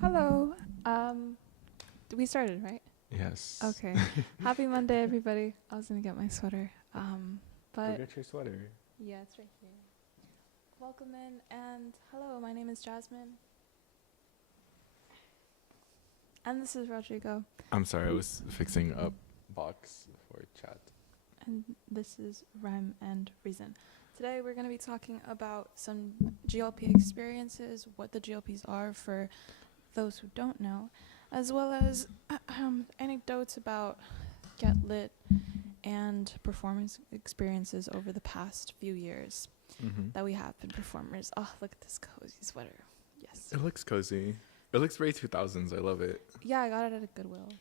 Hello. We started, right? Yes. Okay. Happy Monday, everybody. I was gonna get my sweater. Go But get your sweater. yeah, it's right here. Welcome in and hello. My name is Jasmine, and this is Rodrigo, I'm sorry, I was fixing up box for chat. and this is Rhyme and Reason. Today we're gonna be talking about some GLP experiences, what the GLPs are for those who don't know, as well as anecdotes about Get Lit and performance experiences over the past few years that we have been performers. Oh, look at this cozy sweater. Yes. It looks cozy. It looks very 2000s. I love it. Yeah, I got it at a Goodwill.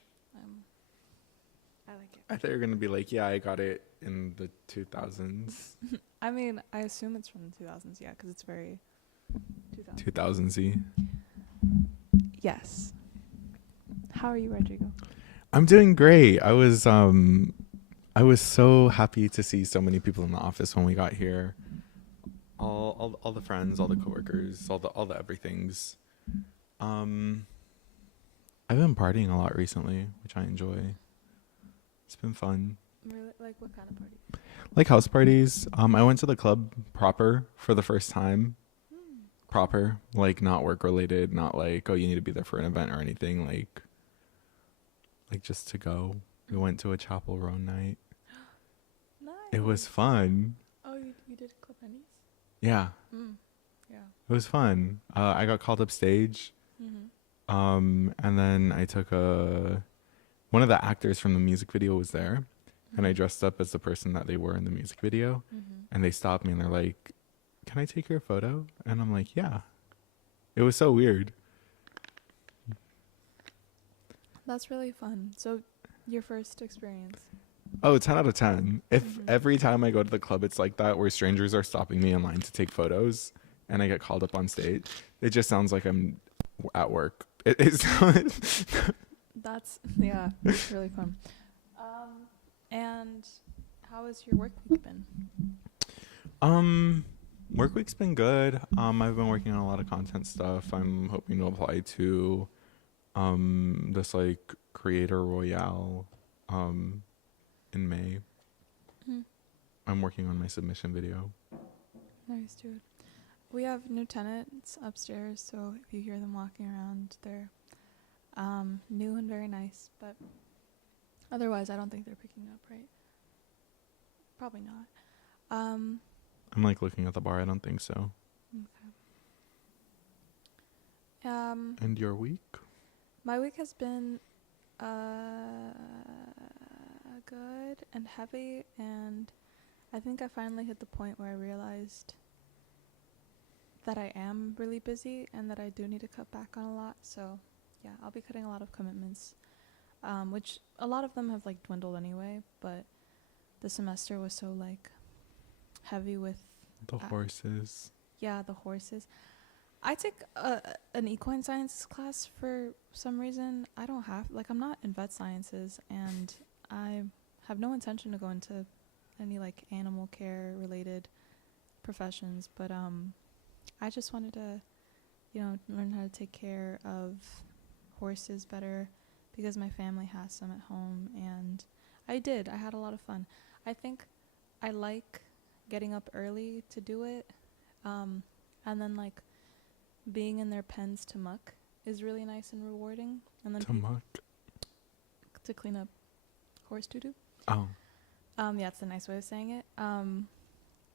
I like it. I thought you were going to be like, yeah, I got it in the 2000s. I mean, I assume it's from the 2000s, yeah, because it's very 2000s. 2000s-y. Yes. How are you, Rodrigo? I'm doing great. I was so happy to see so many people in the office when we got here. All the friends, all the coworkers, all the everythings. I've been partying a lot recently, which I enjoy. It's been fun. Really? Like, what kind of party? Like house parties. I went to the club proper for the first time. Proper, like not work related, not like, oh, you need to be there for an event or anything. Like just to go. We went to a Chapel Roan night. Nice. It was fun. Oh, you did Club Pennies? Yeah, Yeah. it was fun. I got called up stage. Mm-hmm. And then I took one of the actors from the music video was there, and I dressed up as the person that they were in the music video, and they stopped me and they're like, "Can I take your photo?" And I'm like, "Yeah." It was so weird. That's really fun. So, your first experience? Oh, 10 out of 10. If every time I go to the club it's like that, where strangers are stopping me in line to take photos and I get called up on stage, it just sounds like I'm at work. It's That's it's really fun. And how has your work week been? Work week's been good. I've been working on a lot of content stuff. I'm hoping to apply to this like creator royale in May. I'm working on my submission video. Nice, dude. We have new tenants upstairs, so if you hear them walking around, they're new and very nice. But otherwise, I don't think they're picking up, right? Probably not. I'm like looking at the bar. I don't think so. Okay. And your week? My week has been good and heavy, and I think I finally hit the point where I realized that I am really busy and that I do need to cut back on a lot. So yeah, I'll be cutting a lot of commitments, which a lot of them have like dwindled anyway, but the semester was so like heavy with The horses. yeah, the horses. I take an equine sciences class for some reason. I don't have, like, I'm not in vet sciences, and I have no intention to go into any like animal care related professions, but I just wanted to, learn how to take care of horses better because my family has some at home, and I had a lot of fun. I think I like getting up early to do it, and then like being in their pens to muck is really nice and rewarding. And then To muck? to clean up horse doo-doo. Oh. Yeah, it's a nice way of saying it.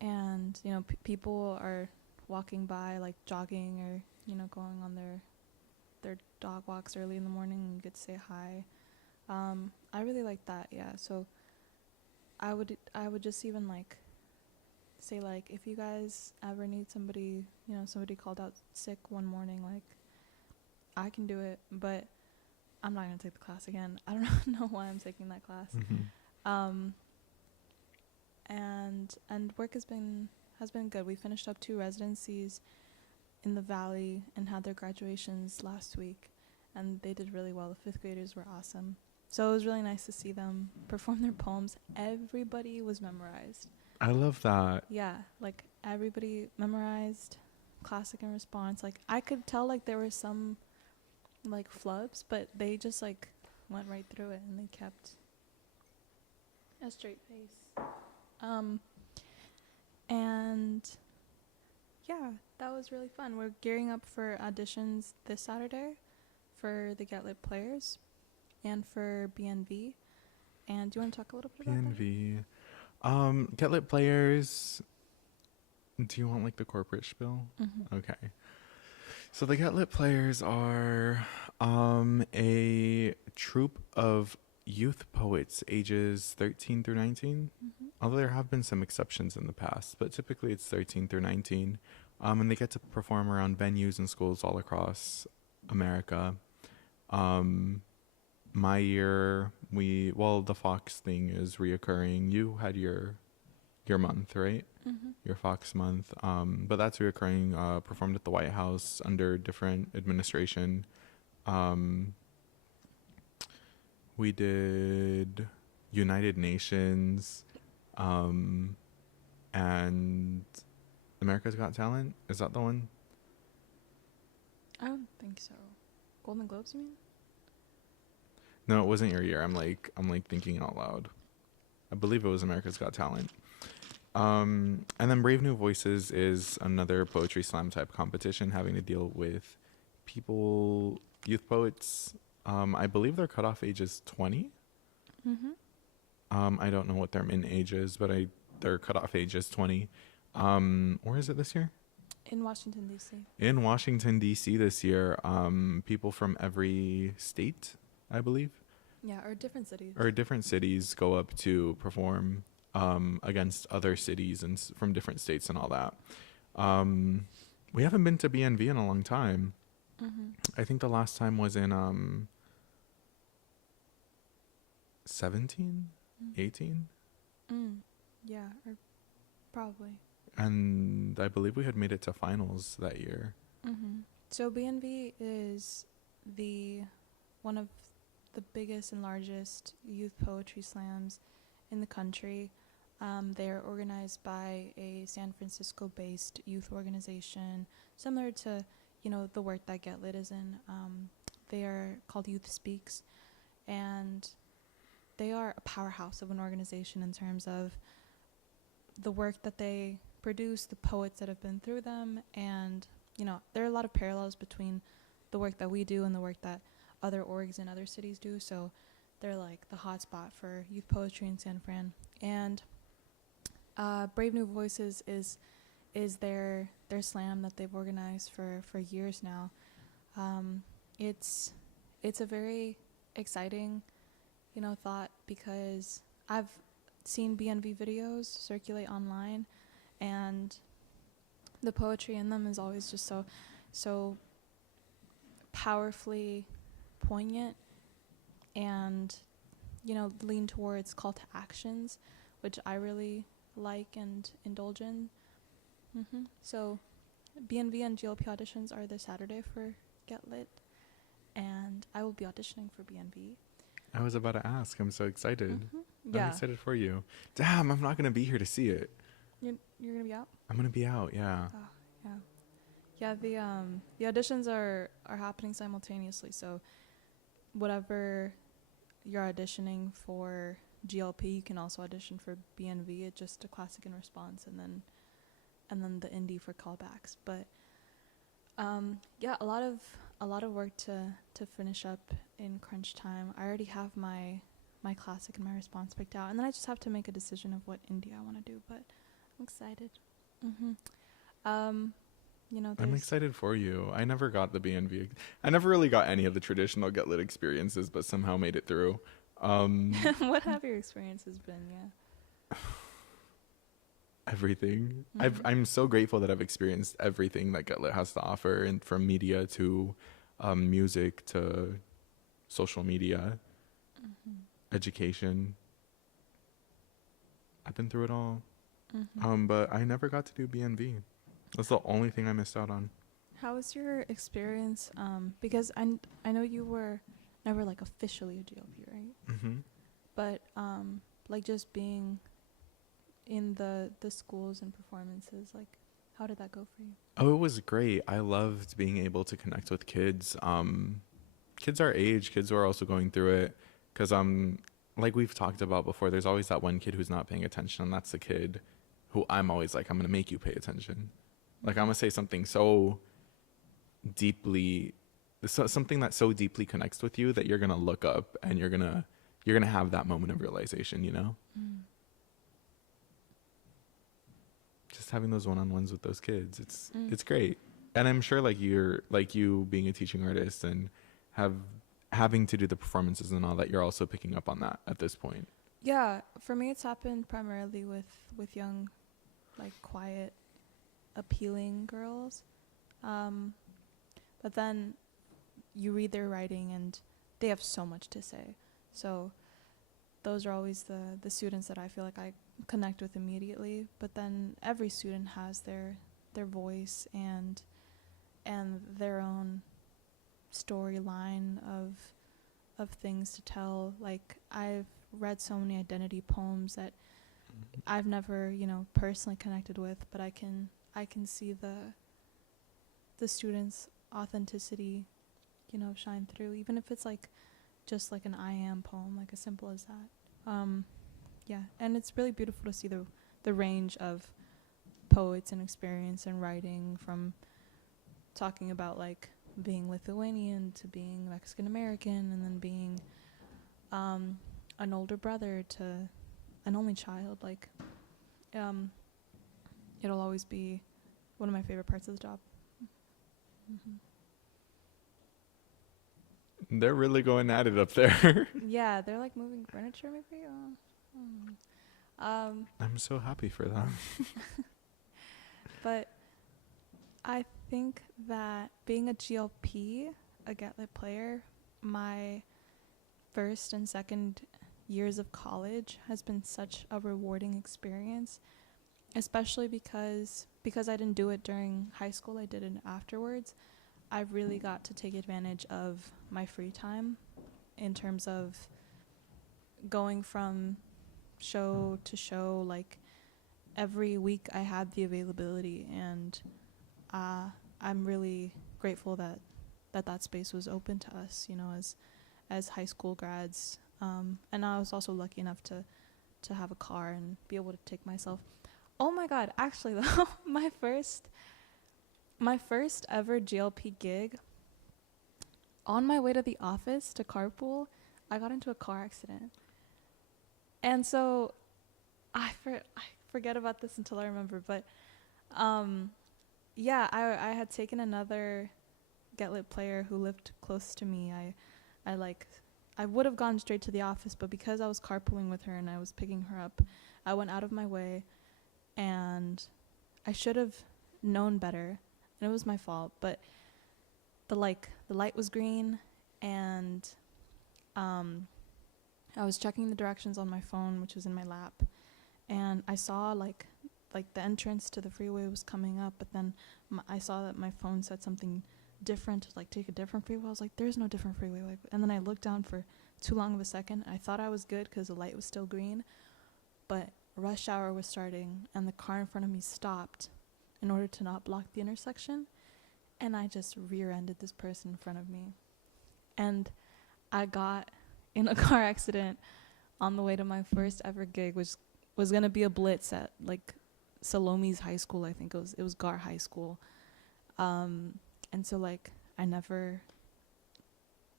And people are walking by, like jogging or going on their dog walks early in the morning, and you get to say hi. I really like that. Yeah, so I would just even like say, like, if you guys ever need somebody, somebody called out sick one morning, like, I can do it, but I'm not gonna take the class again. I don't know why I'm taking that class. And work has been good. We finished up 2 residencies in the Valley and had their graduations last week, and they did really well. The 5th graders were awesome. So it was really nice to see them perform their poems. Everybody was memorized. I love that. Yeah, like everybody memorized classic and response. Like I could tell like there were some like flubs, but they just like went right through it and they kept a straight face. And yeah, that was really fun. We're gearing up for auditions this Saturday for the Get Lit players and for BNV. And do you want to talk a little bit about that? BNV. Get Lit players. Do you want like the corporate spiel? Mm-hmm. Okay. So the Get Lit players are a troupe of youth poets ages 13 through 19. Mm-hmm. Although there have been some exceptions in the past, but typically it's 13 through 19. And they get to perform around venues and schools all across America. My year, the Fox thing is reoccurring. You had your month, right? Mm-hmm. Your Fox month. But that's reoccurring, performed at the White House under different administration. We did United Nations, and America's Got Talent. Is that the one? I don't think so. Golden Globes, you mean? No, it wasn't your year. I'm like thinking out loud. I believe it was America's Got Talent. And then Brave New Voices is another poetry slam type competition having to deal with youth poets. I believe their cutoff age is 20. Mm-hmm. I don't know what their min age is, but their cutoff age is 20. Where is it this year? In Washington, D.C. In Washington, D.C. this year. People from every state, I believe. Yeah, or different cities. Or different cities go up to perform against other cities and from different states and all that. We haven't been to BNV in a long time. Mm-hmm. I think the last time was in 17, 18. Yeah, or probably. And I believe we had made it to finals that year. Mm-hmm. So BNV is one of the biggest and largest youth poetry slams in the country. They are organized by a San Francisco-based youth organization, similar to, the work that Get Lit is in. They are called Youth Speaks, and they are a powerhouse of an organization in terms of the work that they produce, the poets that have been through them, and, there are a lot of parallels between the work that we do and the work that other orgs in other cities do. So they're like the hotspot for youth poetry in San Fran. And Brave New Voices is their slam that they've organized for years now. It's a very exciting, thought, because I've seen BNV videos circulate online, and the poetry in them is always just so powerfully poignant and, lean towards call to actions, which I really like and indulge in. Mm-hmm. So BNV and GLP auditions are this Saturday for Get Lit, and I will be auditioning for BNV. I was about to ask. I'm so excited. Mm-hmm. Yeah. I'm excited for you. Damn, I'm not going to be here to see it. You're going to be out? I'm going to be out, yeah. Oh, yeah. Yeah, the auditions are happening simultaneously, so whatever you're auditioning for GLP, you can also audition for BNV. It's just a classic and response, and then the indie for callbacks. But yeah, a lot of work to finish up in crunch time. I already have my classic and my response picked out, and then I just have to make a decision of what indie I want to do. But I'm excited. Mm-hmm. I'm excited for you. I never got the BNV. I never really got any of the traditional Get Lit experiences, but somehow made it through. What have your experiences been? Yeah. Everything. Mm-hmm. I'm so grateful that I've experienced everything that Get Lit has to offer, and from media to music to social media, education. I've been through it all. But I never got to do BNV. That's the only thing I missed out on. How was your experience? Because I know you were never like officially a GLP, right? Mm-hmm. But like just being in the schools and performances, like how did that go for you? Oh, it was great. I loved being able to connect with kids. kids our age, kids who are also going through it, because like we've talked about before, there's always that one kid who's not paying attention, and that's the kid who I'm always like, I'm gonna make you pay attention. Like I'm gonna say something so deeply, something that so deeply connects with you that you're gonna look up and you're gonna have that moment of realization, you know. Mm. Just having those one-on-ones with those kids, it's Mm. it's great. And I'm sure like you being a teaching artist and having to do the performances and all that, you're also picking up on that at this point. Yeah, for me, it's happened primarily with young, like quiet, appealing girls. But then you read their writing and they have so much to say. So those are always the students that I feel like I connect with immediately. But then every student has their voice and their own storyline of things to tell. Like I've read so many identity poems that I've never, personally connected with, but I can see the students' authenticity, shine through, even if it's like just like an I am poem, like as simple as that. Yeah, and it's really beautiful to see the range of poets and experience and writing, from talking about like being Lithuanian to being Mexican American, and then being an older brother to an only child. Like it'll always be one of my favorite parts of the job. Mm-hmm. They're really going at it up there. Yeah, they're like moving furniture, maybe. I'm so happy for them. But I think that being a GLP, a GLP player, my first and second years of college has been such a rewarding experience, especially because I didn't do it during high school, I did it afterwards. I really got to take advantage of my free time in terms of going from show to show. Like every week I had the availability, and I'm really grateful that space was open to us, as high school grads. And I was also lucky enough to have a car and be able to take myself. Oh my God, actually though, my first ever GLP gig, on my way to the office to carpool, I got into a car accident. And so I forget about this until I remember, but yeah, I had taken another Get Lit player who lived close to me. I would have gone straight to the office, but because I was carpooling with her and I was picking her up, I went out of my way, and I should have known better, and it was my fault. But the light was green, and I was checking the directions on my phone, which was in my lap, and I saw like the entrance to the freeway was coming up, but then I saw that my phone said something different, like take a different freeway. I was like, there's no different freeway. Like, and then I looked down for too long of a second. I thought I was good because the light was still green, but rush hour was starting, and the car in front of me stopped in order to not block the intersection, and I just rear-ended this person in front of me, and I got in a car accident on the way to my first ever gig, which was gonna be a blitz at like Salome's high school. I think it was Gar High School. And so like I never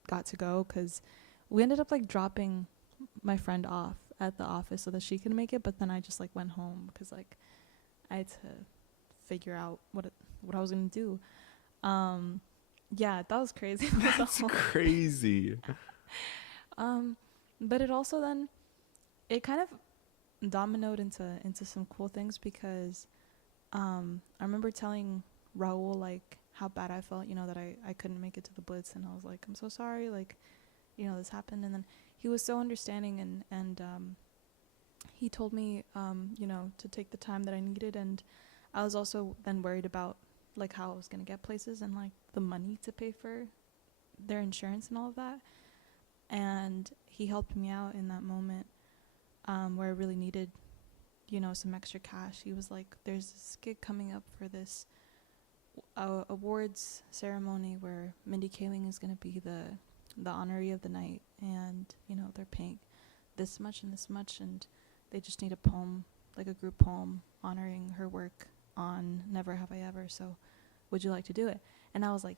got to go because we ended up like dropping my friend off at the office so that she could make it, but then I just like went home because like I had to figure out what I was gonna do. Yeah, that was crazy. That's crazy. But it also then it kind of dominoed into some cool things, because I remember telling Raul like how bad I felt, that I couldn't make it to the blitz, and I was like, I'm so sorry, like, this happened. And then he was so understanding, and he told me to take the time that I needed. And I was also then worried about like how I was gonna get places and like the money to pay for their insurance and all of that. And he helped me out in that moment where I really needed some extra cash. He was like, there's this gig coming up for this awards ceremony where Mindy Kaling is going to be the the honoree of the night, and they're paying this much and this much, and they just need a poem, like a group poem honoring her work on Never Have I Ever. So would you like to do it? And I was like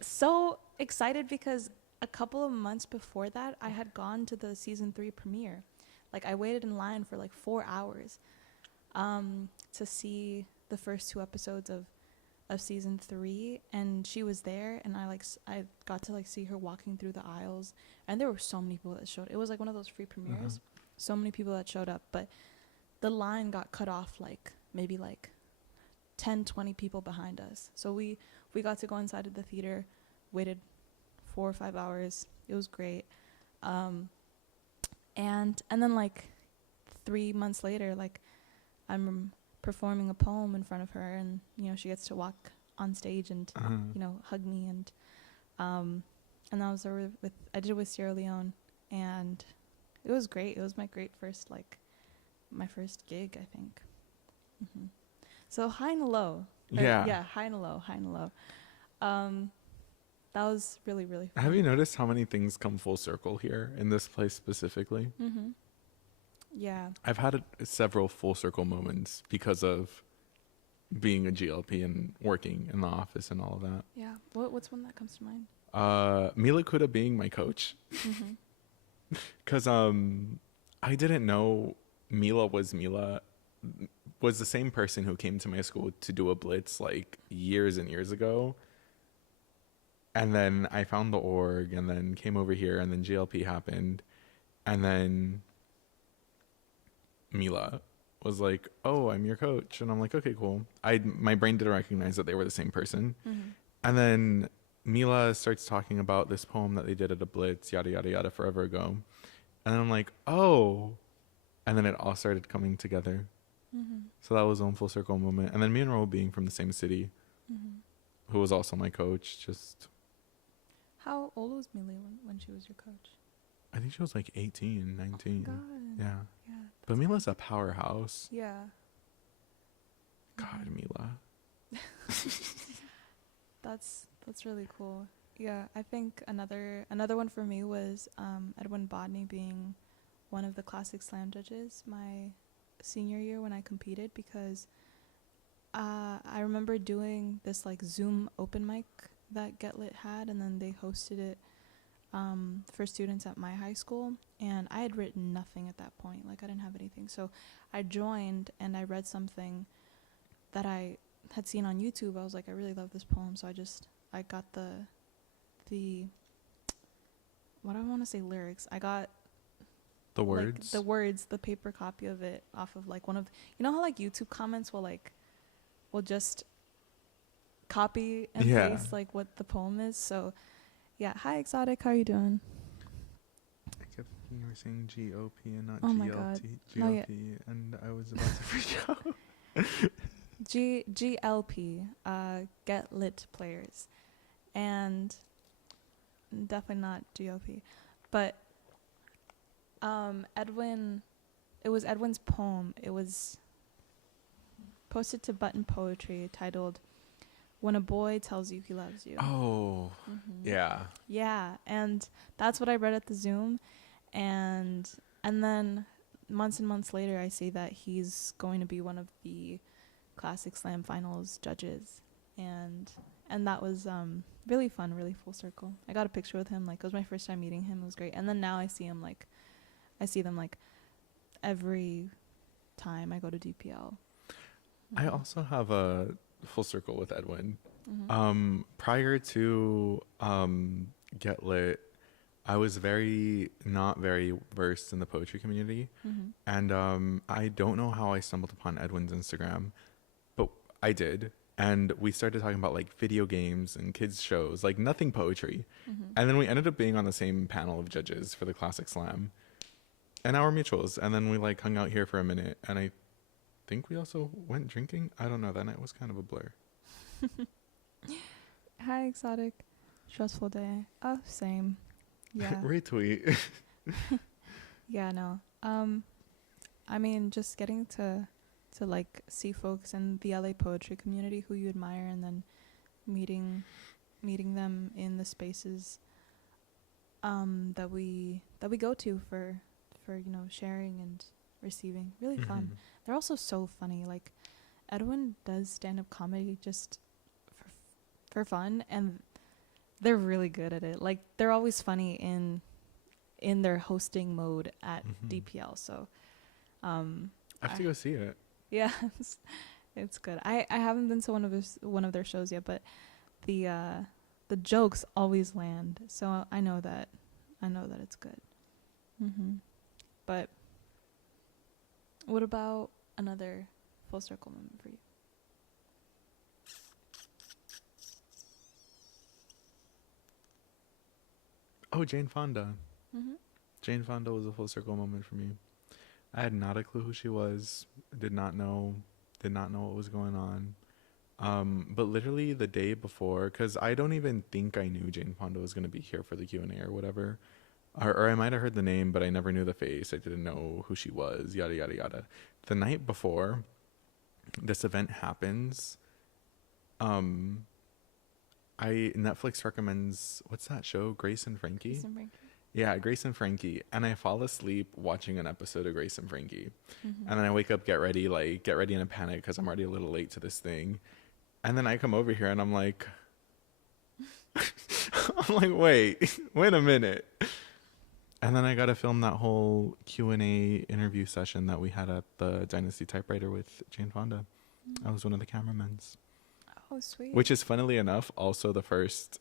so excited, because a couple of months before that I had gone to the season 3 premiere. Like, I waited in line for like 4 hours to see the first 2 episodes of season 3, and she was there, and I got to like see her walking through the aisles, and there were so many people that showed. It was like one of those free premieres. So many people that showed up, but the line got cut off like maybe like 10-20 people behind us. So we got to go inside of the theater, waited 4 or 5 hours. It was great. And then like 3 months later, like, I'm performing a poem in front of her, and she gets to walk on stage and hug me, and that was I did it with Sierra Leone, and it was great. It was my first gig, I think. So high and low. Yeah. High and low. That was really, really fun. Have you noticed how many things come full circle here in this place specifically? Yeah. I've had several full circle moments because of being a GLP and working in the office and all of that. Yeah. What's one that comes to mind? Mila Kuda being my coach. Because I didn't know Mila was the same person who came to my school to do a blitz like years and years ago. And then I found the org, and then came over here, and then GLP happened, and then Mila was like, "Oh, I'm your coach," and I'm like, "Okay, cool." My brain didn't recognize that they were the same person. And then Mila starts talking about this poem that they did at a blitz, yada yada yada, forever ago, and then I'm like, "Oh," and then it all started coming together. So that was one full circle moment. And then me and Ro being from the same city, who was also my coach. Just, how old was Mila when she was your coach? I think she was like 18, 19. Oh my God. Yeah. But Mila's a powerhouse. Yeah. God, Mila. That's really cool. Yeah, I think another one for me was Edwin Bodney being one of the Classic Slam judges my senior year when I competed, because I remember doing this like Zoom open mic that Get Lit had, and then they hosted it for students at my high school, and I had written nothing at that point. Like, I didn't have anything, so I joined and I read something that I had seen on YouTube. I was like, I really love this poem, so I got the what do I want to say, lyrics. I got the words, the paper copy of it off of like one of, how like YouTube comments will just copy and paste like what the poem is. So yeah, hi Exotic, how are you doing? I kept thinking you were saying GOP and not Oh my God. GOP, and I was about to freak out. GLP, Get Lit Players, and definitely not GOP, but it was Edwin's poem. It was posted to Button Poetry, titled "When a Boy Tells You He Loves You." Oh, yeah, and that's what I read at the Zoom, and then months and months later, I see that he's going to be one of the Classic Slam Finals judges, and that was really fun, really full circle. I got a picture with him. Like, it was my first time meeting him. It was great. And then now I see them like every time I go to DPL. I also have a full circle with Edwin. Prior to Get Lit, I was not very versed in the poetry community, and I don't know how I stumbled upon Edwin's Instagram, but I did. And we started talking about like video games and kids shows, like nothing poetry. And then we ended up being on the same panel of judges for the Classic Slam. And now we're mutuals. And then we like hung out here for a minute. And I think we also went drinking. I don't know. That night was kind of a blur. Hi, Exotic. Stressful day. Oh, same. Yeah. Retweet. Yeah, no. I mean, just getting to like see folks in the LA poetry community who you admire, and then meeting them in the spaces that we go to for sharing and receiving. Really fun. They're also so funny. Like Edwin does stand-up comedy just for fun, and they're really good at it. Like they're always funny in their hosting mode at DPL. So I have to go see it. yeah, it's good. I haven't been to one of their shows yet, but the jokes always land. So I know that it's good. But what about another full circle moment for you? Oh, Jane Fonda. Jane Fonda was a full circle moment for me. I had not a clue who she was. Did not know what was going on. But literally the day before, because I don't even think I knew Jane Fonda was going to be here for the Q&A or whatever. Or I might have heard the name, but I never knew the face. I didn't know who she was, yada, yada, yada. The night before this event happens, Netflix recommends, what's that show? Grace and Frankie? Yeah, Grace and Frankie. And I fall asleep watching an episode of Grace and Frankie. And then I wake up, get ready in a panic because I'm already a little late to this thing. And then I come over here and I'm like, wait a minute. And then I got to film that whole Q&A interview session that we had at the Dynasty Typewriter with Jane Fonda. I was one of the cameramans. Oh, sweet. Which is, funnily enough, also the first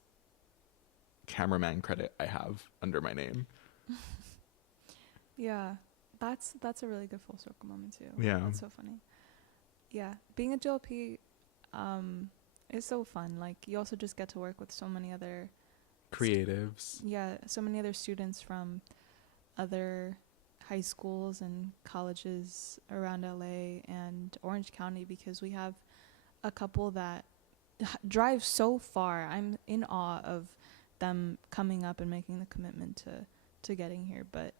cameraman credit I have under my name. Yeah, that's a really good full circle moment too. Yeah. That's so funny. Yeah, being a GLP is so fun. Like you also just get to work with so many other creatives. So many other students from other high schools and colleges around LA and Orange County, because we have a couple that drive so far. I'm in awe of them coming up and making the commitment to getting here. But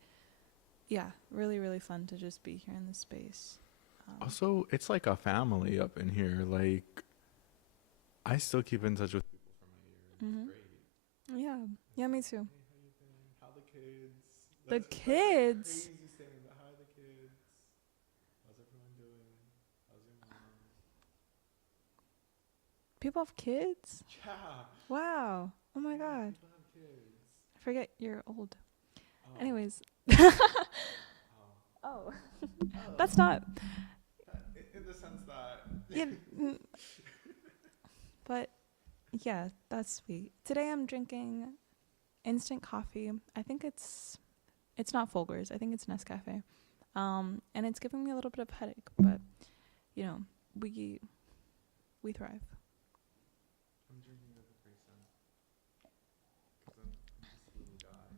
yeah, really, really fun to just be here in this space. Also, it's like a family up in here. Like, I still keep in touch with people from my year. It's great. Yeah, me too. Hey, how you been? How The the kids? kids. Crazy statement, but how are the kids? How's everyone doing? How's your mom? People have kids? Yeah. Wow. Oh my God. People have kids. I forget you're old. Oh. Anyways. Oh. That's not. In the sense that. But yeah, that's sweet. Today I'm drinking instant coffee. I think it's not Folgers. I think it's Nescafe. And it's giving me a little bit of headache, but you know, we thrive. I'm drinking a Capri Sun because I'm just a little guy.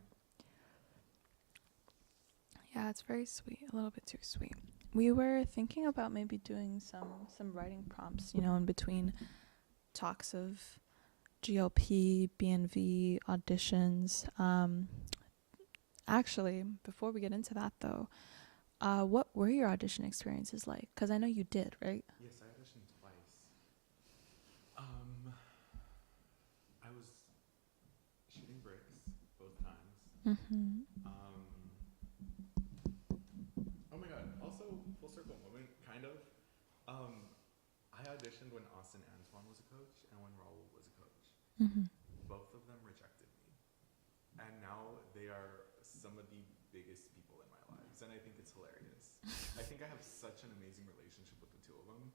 Yeah, it's very sweet. A little bit too sweet. We were thinking about maybe doing some writing prompts, in between talks of GLP, BNV, auditions. Actually, before we get into that though, what were your audition experiences like? Because I know you did, right? Yes, I auditioned twice. I was shooting bricks both times. Oh my god. Also, full circle moment, kind of. I auditioned when Austin Antoine was a coach and when Raul was a coach. Both of them rejected me. And now they are some of the biggest people in my lives. And I think it's hilarious. I think I have such an amazing relationship with the two of them.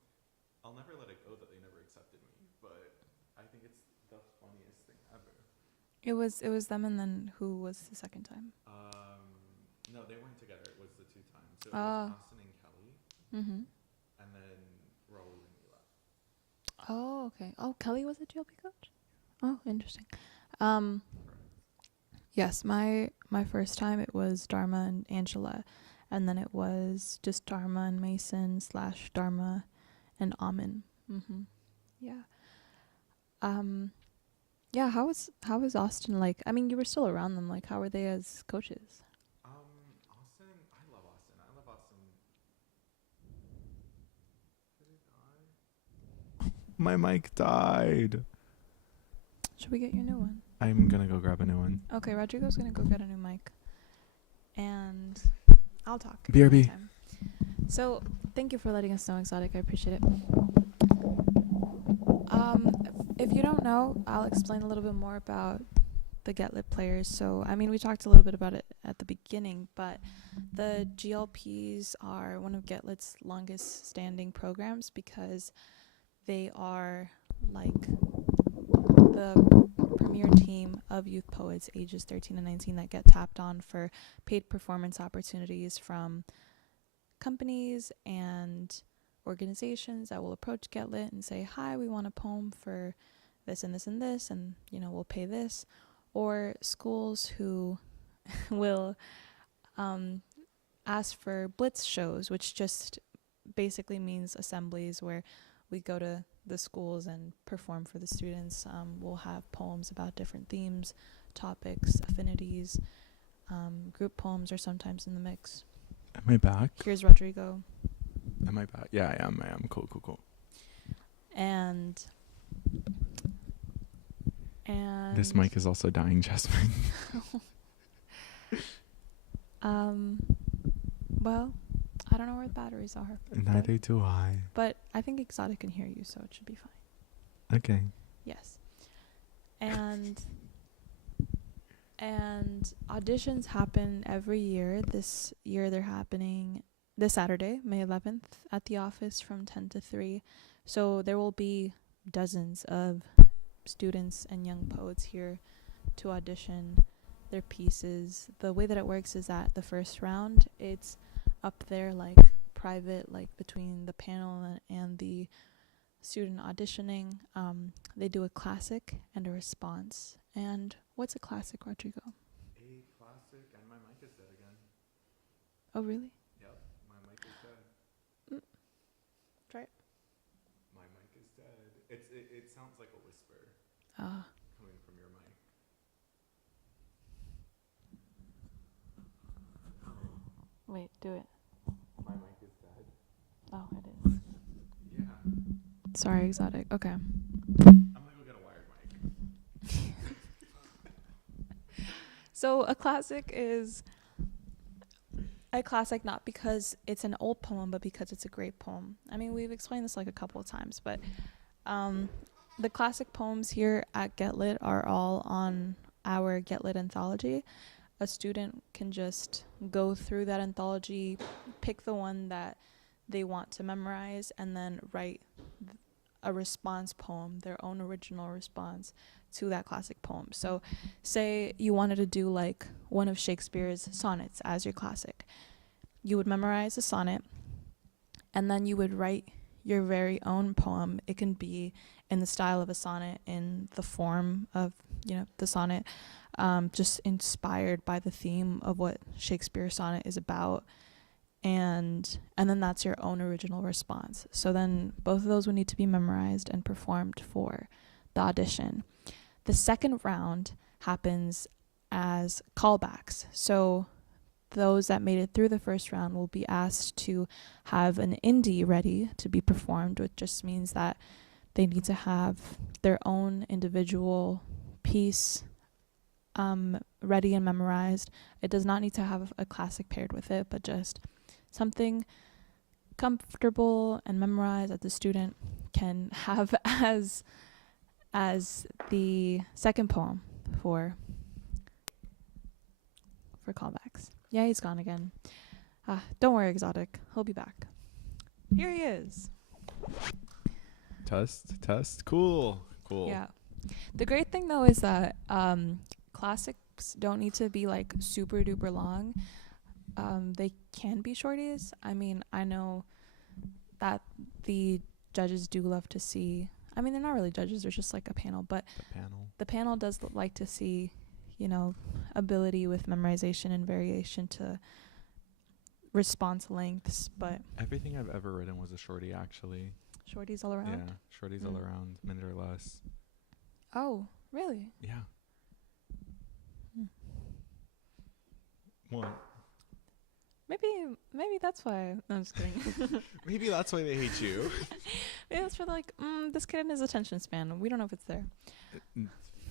I'll never let it go that they never accepted me. But I think it's the funniest thing ever. It was them, and then who was the second time? No, they weren't together. It was the two times. So it was Austin and Kelly. And then Raul and Mila. Oh, okay. Oh, Kelly was a GLP coach? Oh, interesting. Yes, my first time it was Dharma and Angela, and then it was just Dharma and Mason / Dharma and Amin. Yeah. Yeah, how was Austin like? I mean, you were still around them. Like, how were they as coaches? Austin, I love Austin. I love Austin. Did it die? My mic died. Should we get your new one? I'm gonna go grab a new one. Okay, Rodrigo's gonna go get a new mic, and I'll talk. in the BRB. meantime. So, thank you for letting us know, Exotic. I appreciate it. If you don't know, I'll explain a little bit more about the GetLit players. So, I mean, we talked a little bit about it at the beginning, but the GLPs are one of GetLit's longest standing programs because they are like the premier team of youth poets ages 13 and 19 that get tapped on for paid performance opportunities from companies and organizations that will approach GetLit and say, hi, we want a poem for this and this and this, and, you know, we'll pay this. Or schools who will ask for blitz shows, which just basically means assemblies where we go to the schools and perform for the students. We'll have poems about different themes, topics, affinities. Group poems are sometimes in the mix. Am I back? Here's Rodrigo. Am I back? Yeah, I am. Cool. And This mic is also dying, Jasmine. well, I don't know where the batteries are. Neither do I. But I think Exotic can hear you, so it should be fine. Okay. Yes. And auditions happen every year. This year they're happening this Saturday, May 11th, at the office from 10 to 3. So there will be dozens of students and young poets here to audition their pieces. The way that it works is that the first round, it's up there like private, like between the panel and the student auditioning. They do a classic and a response. And what's a classic, Rodrigo? A classic, and my mic is dead again. Oh, really? Yep, my mic is dead. Try it. My mic is dead. It sounds like a whisper coming from your mic. Wait, do it. My mic is dead. Oh, it is. Yeah. Sorry, Exotic. Okay. I'm gonna go get a wired mic. So a classic is a classic not because it's an old poem, but because it's a great poem. I mean, we've explained this like a couple of times, but the classic poems here at GetLit are all on our GetLit anthology. A student can just go through that anthology, pick the one that they want to memorize, and then write a response poem, their own original response to that classic poem. So say you wanted to do like one of Shakespeare's sonnets as your classic. You would memorize a sonnet, and then you would write your very own poem. It can be in the style of a sonnet, in the form of, the sonnet, just inspired by the theme of what Shakespeare's sonnet is about. And then that's your own original response. So then both of those would need to be memorized and performed for the audition. The second round happens as callbacks. So those that made it through the first round will be asked to have an indie ready to be performed, which just means that they need to have their own individual piece ready and memorized. It does not need to have a classic paired with it, but just something comfortable and memorized that the student can have as the second poem for callbacks. Yeah, he's gone again. Don't worry, Exotic. He'll be back. Here he is. Test. Cool. Yeah. The great thing, though, is that classics don't need to be, like, super duper long. They can be shorties. I mean, I know that the judges do love to see... I mean, they're not really judges. They're just, like, a panel. But the panel does like to see, ability with memorization and variation to response lengths. But everything I've ever written was a shorty, actually. Shorties all around? Yeah, shorties all around, minute or less. Oh, really? Yeah. What? Maybe that's why. No, I'm just kidding. Maybe that's why they hate you. Maybe that's for like, this kid and his attention span. We don't know if it's there.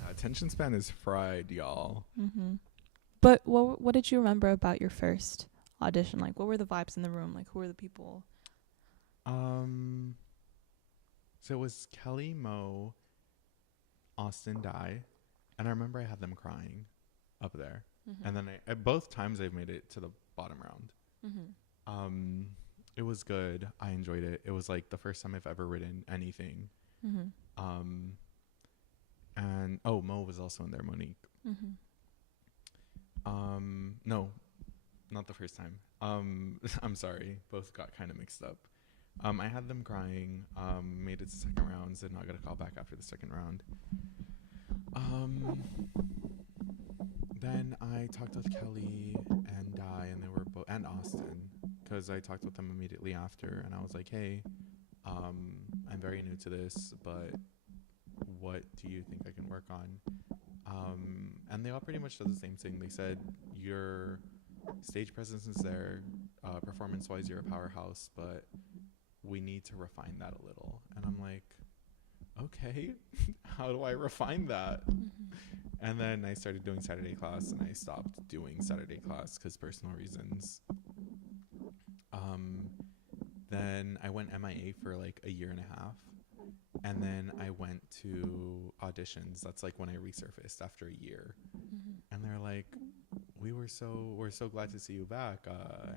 Yeah, attention span is fried, y'all. But what did you remember about your first audition? Like, what were the vibes in the room? Like, who were the people? Um, so it was Kelly, Mo, Austin, Di, and I remember I had them crying up there. And then at both times I've made it to the bottom round. It was good. I enjoyed it. It was like the first time I've ever written anything. And Mo was also in there, Monique. No, not the first time. I'm sorry, both got kind of mixed up. I had them crying. Made it to second rounds. Did not get a call back after the second round. Then I talked with Kelly and Di, and they were both, and Austin, because I talked with them immediately after, and I was like, hey, I'm very new to this, but what do you think I can work on? And they all pretty much said the same thing. They said, your stage presence is there, performance-wise, you're a powerhouse, but we need to refine that a little. And I'm like, okay, how do I refine that? And then I started doing Saturday class, and I stopped doing Saturday class because personal reasons. Then I went MIA for like a year and a half. And then I went to auditions. That's like when I resurfaced after a year. And they're like, we're so glad to see you back,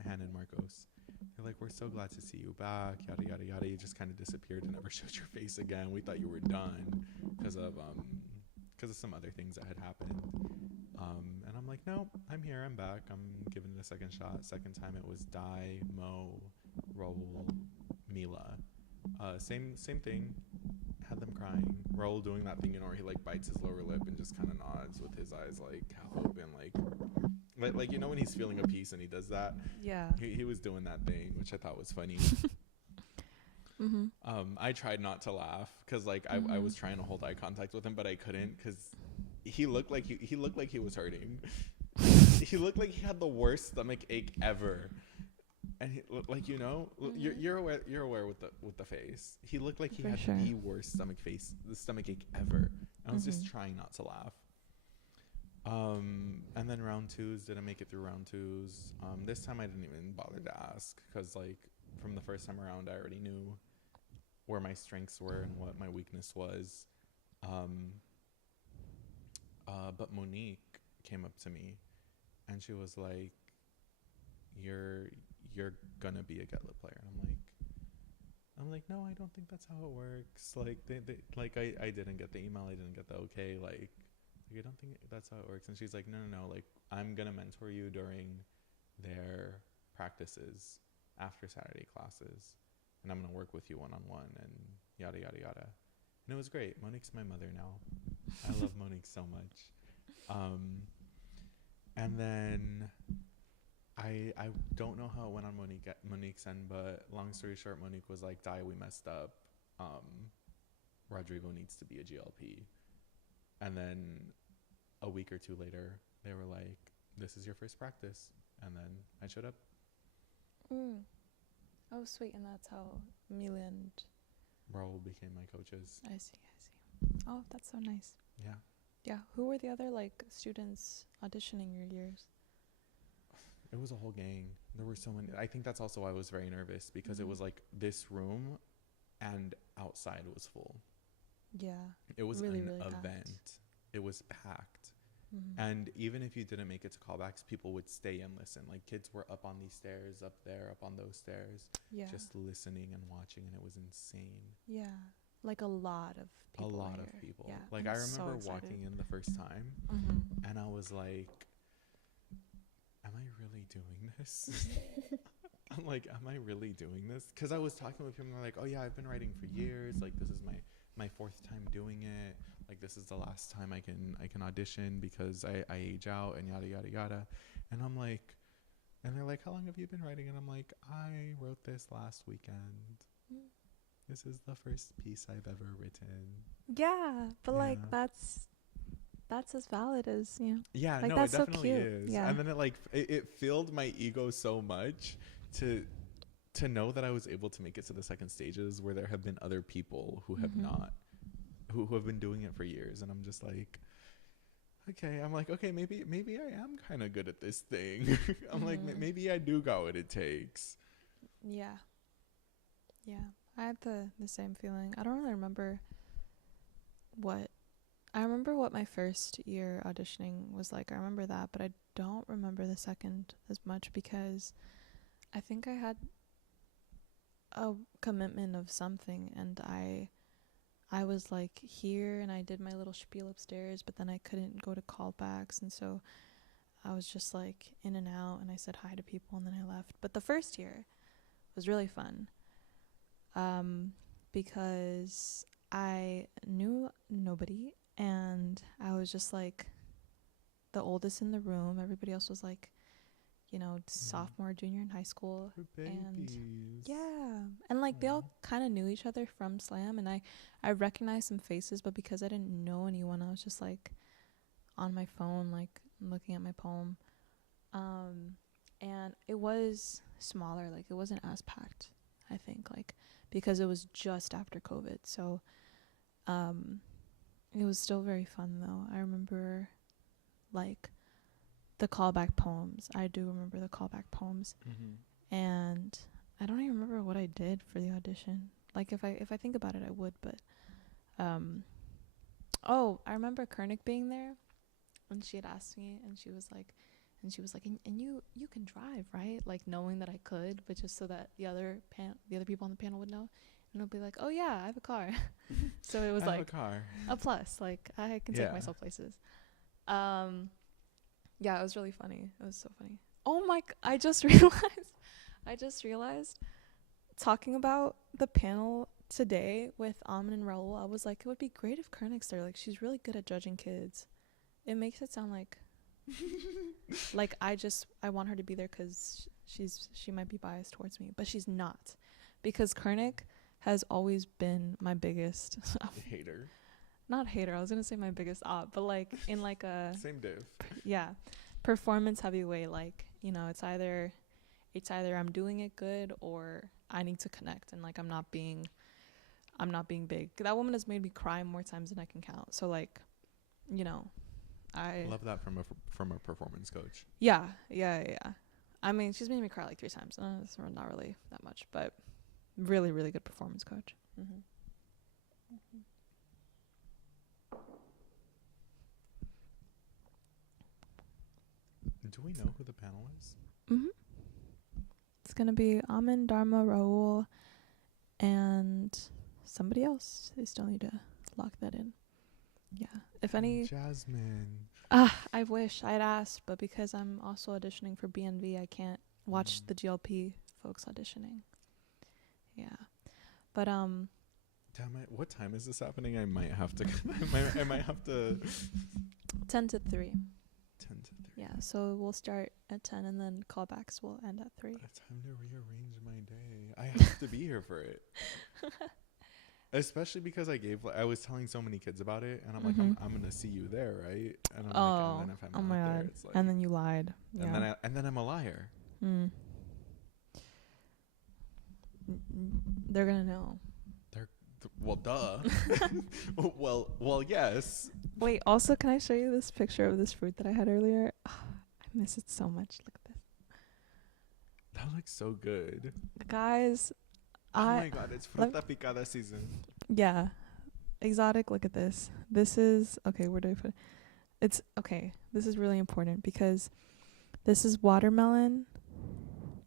Hannah and Marcos. They're like, we're so glad to see you back, yada yada yada. You just kind of disappeared and never showed your face again. We thought you were done because of some other things that had happened. And I'm like, no, I'm here, I'm back, I'm giving it a second shot. Second time it was Di, Mo, Raul, Mila. Same thing. Had them crying. Raul doing that thing, where he like bites his lower lip and just kind of nods with his eyes like half open, like when he's feeling a piece and he does that. Yeah. He was doing that thing, which I thought was funny. I tried not to laugh because I was trying to hold eye contact with him, but I couldn't because he looked like he was hurting. He looked like he had the worst stomach ache ever. And he, you're aware with the face. He looked like he had the worst stomach ache ever. I was just trying not to laugh. And then round twos, didn't make it through round twos. This time I didn't even bother to ask because from the first time around I already knew where my strengths were and what my weakness was. But Monique came up to me and she was like, you're gonna be a GLP player. And I'm like, no, I don't think that's how it works. Like I didn't get the email, I didn't get the okay. Like I don't think that's how it works. And she's like, no. Like I'm gonna mentor you during their practices after Saturday classes, and I'm gonna work with you one-on-one and yada yada yada. And it was great. Monique's my mother now. I love Monique so much. And then I don't know how it went on Monique's end, but long story short, Monique was like, Di, we messed up. Rodrigo needs to be a GLP. And then a week or two later, they were like, this is your first practice. And then I showed up. Oh, sweet. And that's how Mila and Raul became my coaches. I see. Oh, that's so nice. Yeah. Yeah. Who were the other students auditioning your years? It was a whole gang. There were so many. I think that's also why I was very nervous because it was like this room and outside was full. Yeah. It was really, an really event. Packed. It was packed. And even if you didn't make it to callbacks, people would stay and listen. Like kids were up on these stairs, up there, up on those stairs, just listening and watching, and it was insane. Yeah. Like a lot of people. Yeah. Like I remember walking in the first time and I was like, am I really doing this? I'm like, am I really doing this? Because I was talking with people and they're like, oh yeah, I've been writing for years. Like this is my fourth time doing it. Like this is the last time I can audition because I age out and yada yada yada. And I'm like, and they're like, how long have you been writing? And I'm like, I wrote this last weekend. This is the first piece I've ever written. Yeah, but that's as valid as Yeah, no, it definitely is. Yeah. And then it filled my ego so much to know that I was able to make it to the second stages where there have been other people who have not, who have been doing it for years, and I'm just like, okay, I'm like, okay, maybe I am kind of good at this thing. I'm like, maybe I do got what it takes. Yeah. Yeah. I had the same feeling. I don't really remember what I remember what my first year auditioning was like. I remember that, but I don't remember the second as much because I think I had a commitment of something, and I was like here and I did my little spiel upstairs, but then I couldn't go to callbacks, and so I was just like in and out, and I said hi to people and then I left. But the first year was really fun. Because I knew nobody and I was just like the oldest in the room. Everybody else was like, sophomore, junior in high school. And yeah. And like they all kind of knew each other from Slam, and I recognized some faces, but because I didn't know anyone, I was just like on my phone, like looking at my poem. And it was smaller, like it wasn't as packed, I think, like because it was just after COVID. So it was still very fun though. I remember like the callback poems. I do remember the callback poems. And I don't even remember what I did for the audition. Like if I think about it I would, but I remember Kernick being there, and she had asked me, and she was like, and you can drive, right? Like knowing that I could, but just so that the other people on the panel would know, and it'll be like, oh yeah, I have a car. So it was like a car. A plus. Like I can take myself places. Yeah, it was really funny. It was so funny. Oh my! I just realized talking about the panel today with Amin and Raul, I was like, it would be great if Kernick's there. Like she's really good at judging kids. It makes it sound like like I want her to be there because she might be biased towards me, but she's not, because Kernick has always been my biggest hater. Not hater. I was gonna say my biggest op, but like in like a same div. Yeah, performance heavy way. Like it's either I'm doing it good or I need to connect, and like I'm not being big. That woman has made me cry more times than I can count. So like, I love that from a performance coach. Yeah. I mean, she's made me cry like 3 times. It's not really that much, but really, really good performance coach. Do we know who the panel is? It's gonna be Amin, Dharma, Raul, and somebody else. I still need to lock that in. Yeah. If any Jasmine. I wish I'd asked, but because I'm also auditioning for BNV, I can't watch the GLP folks auditioning. Yeah. But damn it, what time is this happening? I might have to I might have to 10 to 3. 10 to 3. Yeah, so we'll start at 10 and then callbacks will end at 3. It's time to rearrange my day. I have to be here for it. Especially because I was telling so many kids about it, and I'm like, I'm gonna see you there, right? And I'm like, and then if I'm not there, it's like, and then you lied. Yeah. And then I'm a liar. They're gonna know. Well, duh. well, yes. Wait, also, can I show you this picture of this fruit that I had earlier? Oh, I miss it so much. Look at this. That looks so good. Guys, oh my god, it's fruta picada season. Yeah. Exotic, look at this. This is, okay, where do I put it? It's, okay, this is really important because this is watermelon.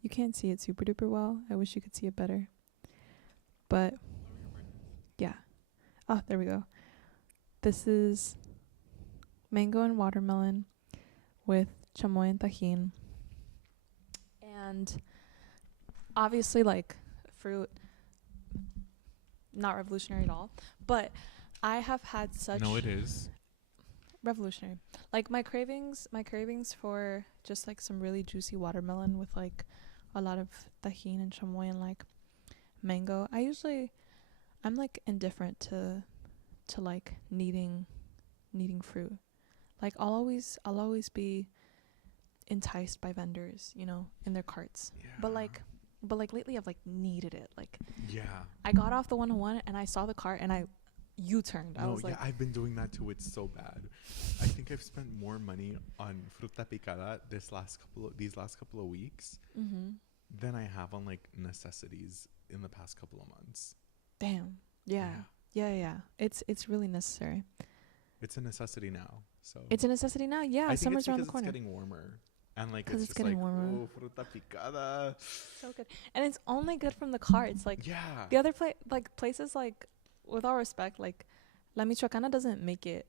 You can't see it super duper well. I wish you could see it better. But, yeah. Oh, there we go. This is mango and watermelon with chamoy and tajin. And obviously, like, fruit, not revolutionary at all, but I have had such... No, it is. Revolutionary. Like, my cravings for just, like, some really juicy watermelon with, like, a lot of tajin and chamoy and, like, mango. I'm, like, indifferent to like, needing fruit. Like, I'll always be enticed by vendors, in their carts. Yeah. But like lately I've like needed it. Like, yeah. I got off the 101 and I saw the cart and I U-turned. I No, was yeah, like, I've been doing that too. It's so bad. I think I've spent more money on fruta picada these last couple of weeks mm-hmm. than I have on like necessities in the past couple of months. Damn. Yeah. Yeah. It's really necessary. It's a necessity now. So It's a necessity now. Yeah, I think it's summer's around the because it's corner. getting warmer. And like Because it's it's just like, getting warmer. oh, fruta picada. So good. And it's only good from the carts. Like Yeah. the other places, like, with all respect, like La Michoacana doesn't make it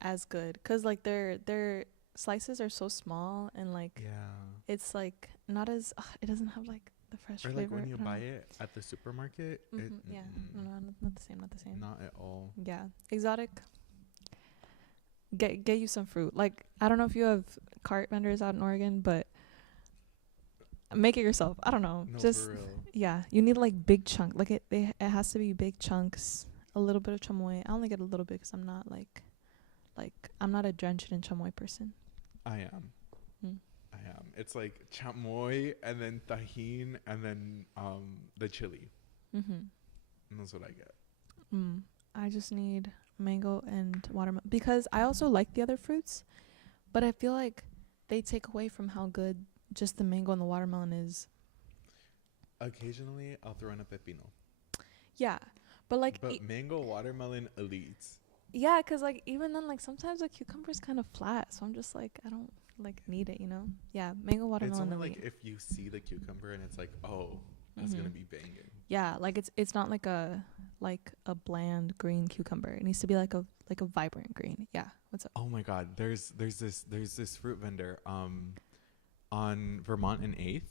as good because like their slices are so small and like Yeah. it's like not as it doesn't have like the fresh Or like flavor. when you I don't buy know. it at the supermarket, Yeah, no, not the same, not the same. not at all. Yeah, exotic. Get you some fruit. Like I don't know if you have cart vendors out in Oregon, but make it yourself. I don't know. No, Just for real. yeah, you need like big chunk. Like it has to be big chunks. A little bit of chamoy. I only get a little bit because I'm not like I'm not a drenched in chamoy person. I am. Mm. I am. It's like chamoy and then tajin and then the chili. Mm-hmm. And that's what I get. I just need mango and watermelon because I also like the other fruits, but I feel like they take away from how good just the mango and the watermelon is. Occasionally, I'll throw in a pepino. Yeah, but like Mango, watermelon, elite. yeah, cause like even then like sometimes the cucumber's kind of flat, so I'm just like I don't like need it, you know? Yeah, mango, It's watermelon, only elite. like if you see the cucumber and it's like, oh, that's gonna be banging. Yeah, like it's not like a bland green cucumber. It needs to be like a vibrant green. Yeah. What's up? Oh my God, there's this fruit vendor on Vermont and 8th,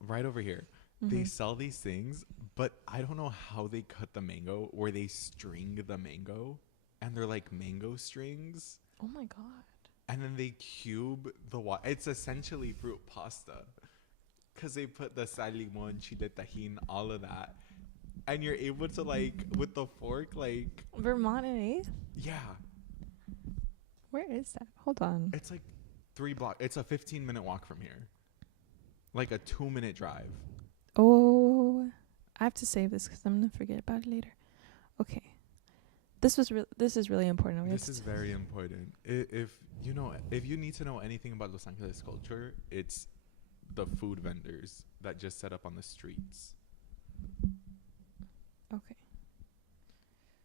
right over here. They sell these things, but I don't know how they cut the mango, where they string the mango, and they're like mango strings, Oh my god. and then they cube the it's essentially fruit pasta, because they put the sal, limon, chile, tajin, all of that, and you're able to like with the fork, like Vermont and 8th? yeah, Where is that? Hold on. it's like 3 blocks. It's a 15-minute walk from here, like a 2-minute drive. Oh, I have to save this because I'm gonna forget about it later. Okay. This is really important. This is very important. If you need to know anything about Los Angeles culture, it's the food vendors that just set up on the streets. Okay.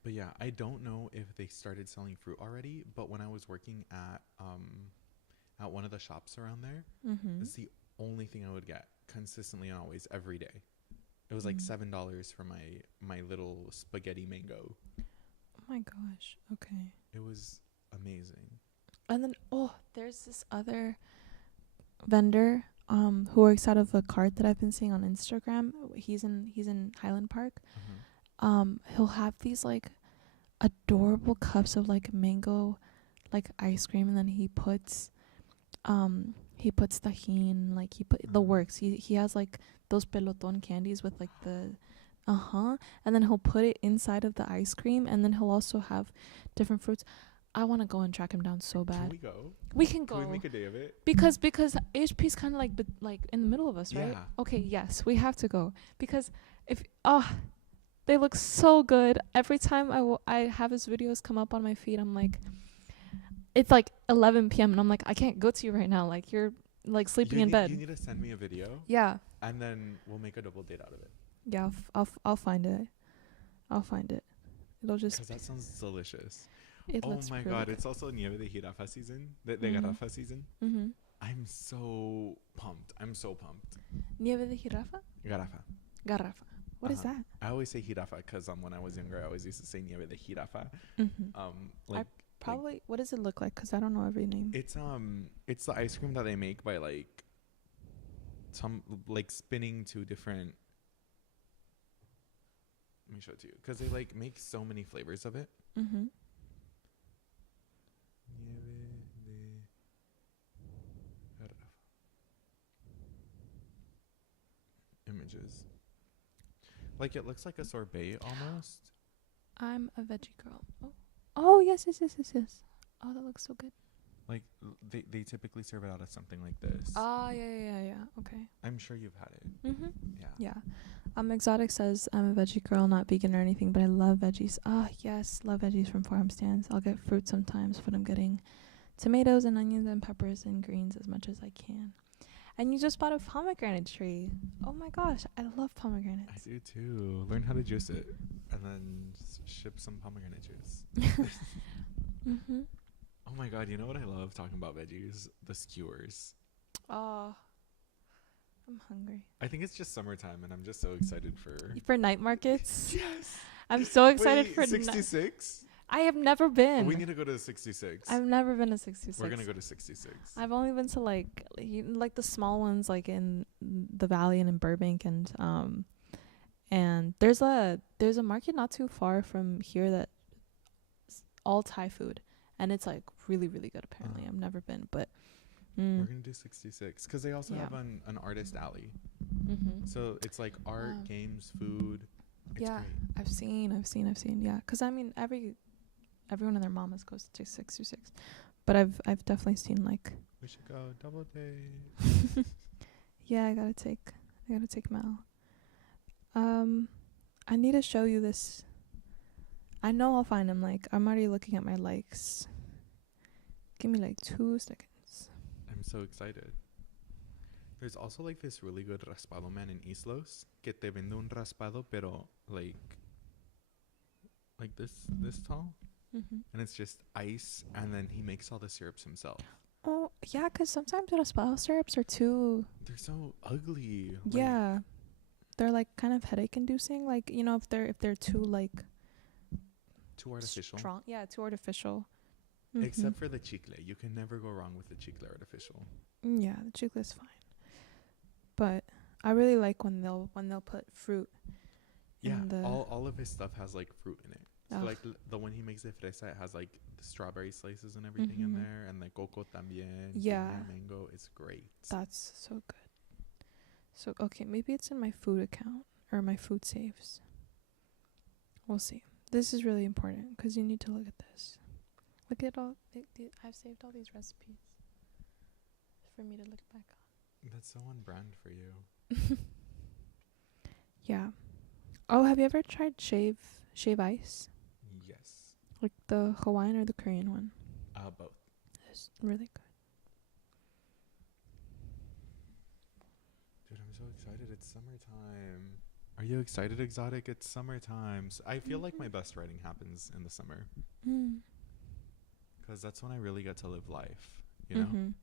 But yeah, I don't know if they started selling fruit already, but when I was working at one of the shops around there, it's the only thing I would get consistently, always, every day. It was like $7 for my little spaghetti mango. Oh my gosh. Okay. It was amazing. And then there's this other vendor who works out of a cart that I've been seeing on Instagram. He's in Highland Park. He'll have these like adorable cups of like mango like ice cream, and then he puts tajin, like he put the works. He has like those peloton candies with like the and then he'll put it inside of the ice cream, and then he'll also have different fruits. I want to go and track him down so bad. Can we go? We can go. Can we make a day of it? Because HP's kind of like in the middle of us, right? Yeah. Okay, yes, we have to go because they look so good. Every time I have his videos come up on my feed, I'm like, it's like 11 p.m. and I'm like, I can't go to you right now. Like you're like sleeping in bed. You need to send me a video. Yeah. And then we'll make a double date out of it. Yeah, I'll find it. I'll find it. It'll just. Because that sounds delicious. It Oh looks my really God! good. It's also Nieve de Jirafa season. The Garrafa season. I'm so pumped. Nieve de Jirafa? Garrafa. Garrafa. What is that? I always say jirafa because when I was younger, I always used to say Nieve de Jirafa. Probably. What does it look like? Because I don't know every name. It's the ice cream that they make by like some like spinning two different. Let me show it to you because they like make so many flavors of it. Nieve de Jirafa. Images. Like it looks like a sorbet almost. I'm a veggie girl. Oh yes. Oh, that looks so good. Like they typically serve it out as something like this. Oh yeah. Okay. I'm sure you've had it. Mhm. Yeah. Yeah. Exotic says I'm a veggie girl, not vegan or anything, but I love veggies. Ah, yes, love veggies from farm stands. I'll get fruit sometimes, but I'm getting tomatoes and onions and peppers and greens as much as I can. And you just bought a pomegranate tree. Oh my gosh, I love I pomegranates. do too. Learn how to juice it, and then ship some pomegranate juice. Mhm. Oh my god, you know what I love talking about veggies? The skewers. Oh, I'm hungry. I think it's just summertime, and I'm just so excited for. For night markets? Yes. I'm so excited Wait, for 66? I have never Oh, been. we need to go to 66. I've never been to 66. We're gonna go to 66. I've only been to like the small ones like in the Valley and in Burbank and there's a market not too far from here that's all Thai food and it's like really really good apparently. I've never been, but We're gonna do 66 because they also Yeah. have an artist alley. Mhm. So it's like art, Wow. games, food. It's Yeah. great. I've seen. Yeah, because I mean everyone and their mamas goes to 626, but I've definitely seen like. We should go double date. Yeah, I gotta take Mal. I need to show you this. I know I'll find him. Like I'm already looking at my likes. Give me like 2 seconds. I'm so excited. There's also like this really good raspado man in Islos que te vende un raspado pero like this tall, Mhm. and it's just ice, and then he makes all the syrups himself. Oh yeah, 'cause sometimes raspado syrups are too. They're so ugly. Like, Yeah, they're like kind of headache inducing. Like you know if they're too like too artificial. strong. Yeah, too artificial. Except for the chicle. You can never go wrong with the chicle artificial. Yeah, the chiclet's fine. But I really like when they'll put fruit. Yeah, in the all of his stuff has like fruit in it. So Ugh. like the one he makes de fresa, it has like the strawberry slices and everything in Mhm. there, and like coco también. Yeah. piña, mango. It's great. That's so good. So okay, maybe it's in my food account or my food saves. We'll see. This is really important because you need to look at this. Look at all. I've saved all these recipes for me to look back on. That's so on brand for you. Yeah. Oh, have you ever tried shave ice? Yes. Like the Hawaiian or the Korean one? Both. It's really good. Dude, I'm so excited. It's summertime. Are you excited, Exotic? It's summertime. So I feel like my best writing happens in the summer because that's when I really get to live life, you know? Mhm.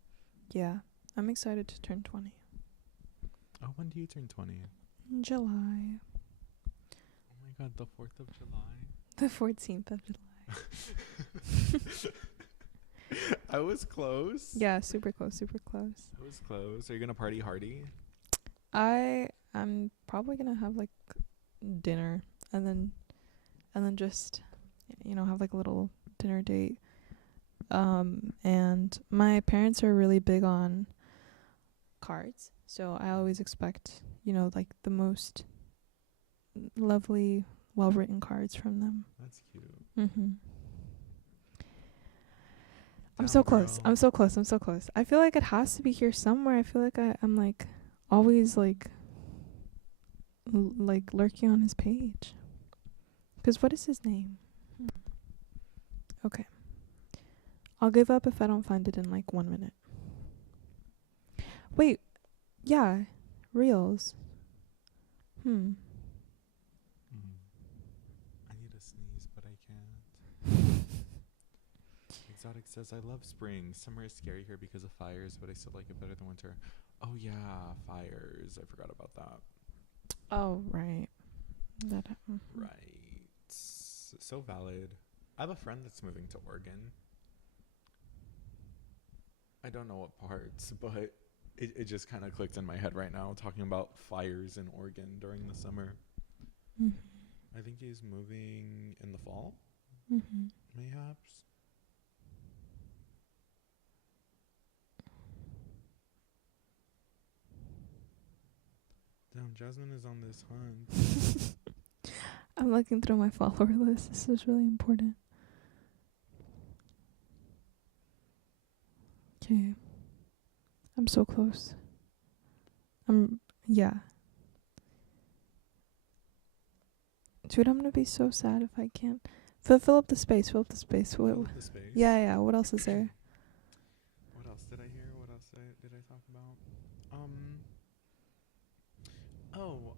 Yeah. I'm excited to turn 20. Oh, when do you turn 20? In July. Oh my god, the 4th of July. The 14th of July. I was close. Yeah, super close. I was close. Are you going to party hardy? I'm probably gonna have like dinner and then just have like a little dinner date. And my parents are really big on cards, so I always expect like the most lovely, well written cards from them. That's cute. I'm so Down, close. girl. I'm so close. I feel like it has to be here somewhere. I feel like I'm like always like lurking on his page. 'Cause what is his name? Okay. I'll give up if I don't find it in like 1 minute. Wait. Yeah. Reels. I need to sneeze, but I can't. Exotic says, I love spring. Summer is scary here because of fires, but I still like it better than winter. Oh, yeah, fires. I forgot about that. Oh, right. That. Right. So valid. I have a friend that's moving to Oregon. I don't know what parts, but it just kind of clicked in my head right now, talking about fires in Oregon during the summer. I think he's moving in the fall, mayhaps. Damn, Jasmine is on this hunt. I'm looking through my follower list. This is really important. Okay. I'm so close. Yeah. Dude, I'm gonna be so sad if I can't. Fill up the space. Fill up the space. What? Fill up the space. Yeah, yeah. What else is there? What else did I hear? What else did I talk about? Um. Oh.